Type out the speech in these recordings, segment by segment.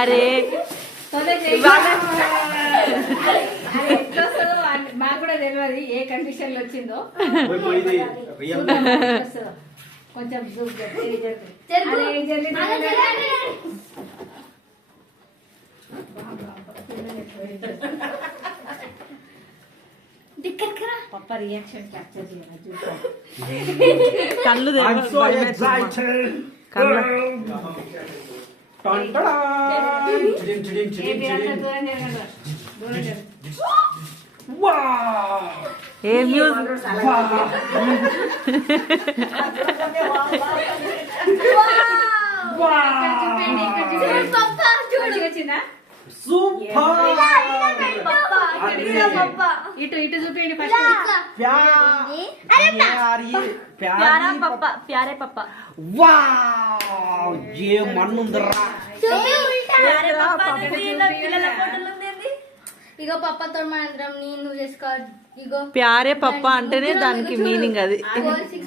అరే మాకు కూడా తెలియదు ఏ కండిషన్ లో వచ్చిందో కొంచెం పప్ప రియాక్షన్ క్యాప్చర్ చేయాలి కళ్ళు ఏ మ్యూజిక్ వచ్చిందా ఇటు ఇటు చూపించండి ప్యారే పప్ప ఇగో పప్పతో మనందరం నువ్వు చేసుకో. ఇగో ప్యారే పప్ప అంటేనే దానికి మీనింగ్ అది. 6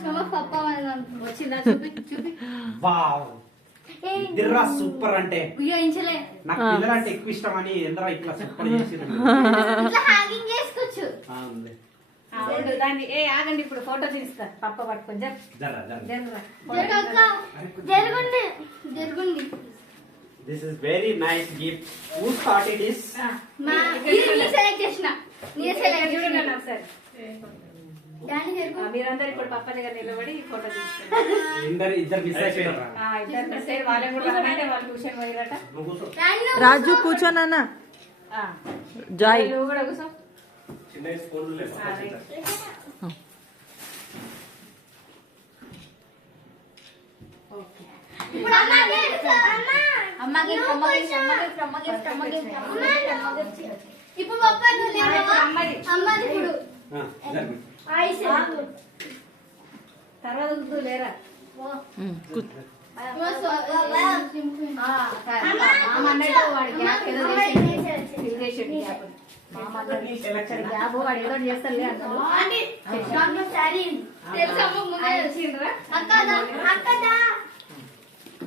మెంబర్స్ పప్ప వచ్చిందా చూపి చూపి. సూపర్ అంటే నాకు పిల్లలంటే ఎక్కువ ఇష్టం అని ఎందరో ఇట్లా సూపర్ చేసిర్రు. ఇట్లా హ్యాంగింగ్ చేసుకోవచ్చు. దాన్ని ఆగండి ఇప్పుడు ఫోటో తీస్తా. పప్ప పట్టుకొని జరుగుండి జరుగుండి. This is very nice gift. Who started this? నేను సెలెక్ట్ చేసిన. నేను సెలెక్ట్ చూడండి ఒకసారి. మీరందరూ ఇప్పుడు పప్ప దగ్గర నిలబడి ఫోటో తీసుకోండి. ఇద్దరు మిస్ అయిపోయారు. ఇద్దరు మిస్ అయ్యి వాళ్ళని కూడా రమ్మంటే వాళ్ళు ట్యూషన్ పోయిరట. రాజు కూర్చోనన్నా. జాయ్ నువ్వు కూడా కూర్చో. చిన్న స్కూల్ లేదు. ఇప్పుడు ఇప్పుడు పప్ప అమ్మది ఇప్పుడు తర్వాత లేరా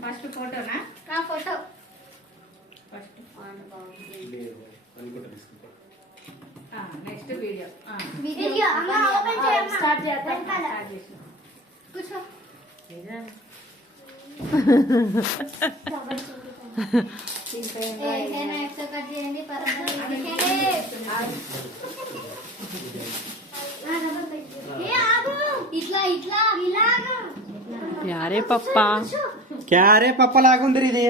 ఫస్ట్ ఫోటోనా? Photo next video. స్టార్ట్ చేద్దాం. కూర్చో. ఇట్లా ఇట్లా ఇలాగా ప్యారే పప్ప క్యారే పప్ప లాగుంది ఇది.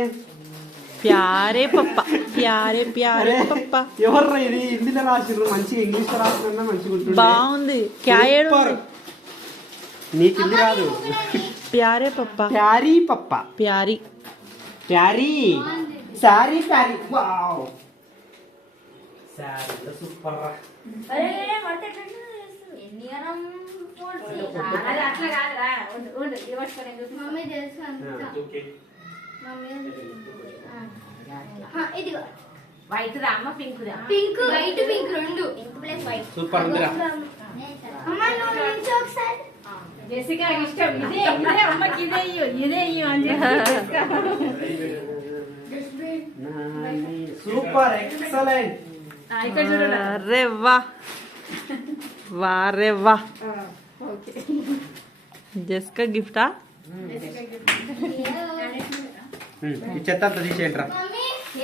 ప్యారే పప్ప ప్యారే ప్యారే పప్ప. ఎవర్రా ఇది? హిందీలో రాసిర్రు, మంచిగా ఇంగ్లీష్ లో రాసిన మంచిగా ఉంటుంది. బాగుంది. క్యాయేడు నీకు హిందీ రాదు. ప్యారే పప్ప ప్యారీ పప్ప ప్యారీ ప్యారీ సారీ ప్యారీ. వావ్ సారీ సూపర్ రా. అట్లా కాదురా. మమ్మీ తెలుసు. ఇదిగో వైట్ రా అమ్మ, పింక్ రా. పింక్ వైట్ పింక్ రెండు. పింక్ ప్లస్ వైట్ సూపర్ ఉందిరా. అమ్మ నువ్వు నుంచి ఒకసారి. జెసికా ఇష్టం ఇదే. ఇదే అమ్మకి ఇదే ఇయ్యు ఇదే ఇయ్యు అని చెప్పి. Super excellent. ఇక్కడ చూడండి. అరే వా వారే వా. జెసికా గిఫ్టా? ఈ చెత్త అంతా తీసేయండి రా.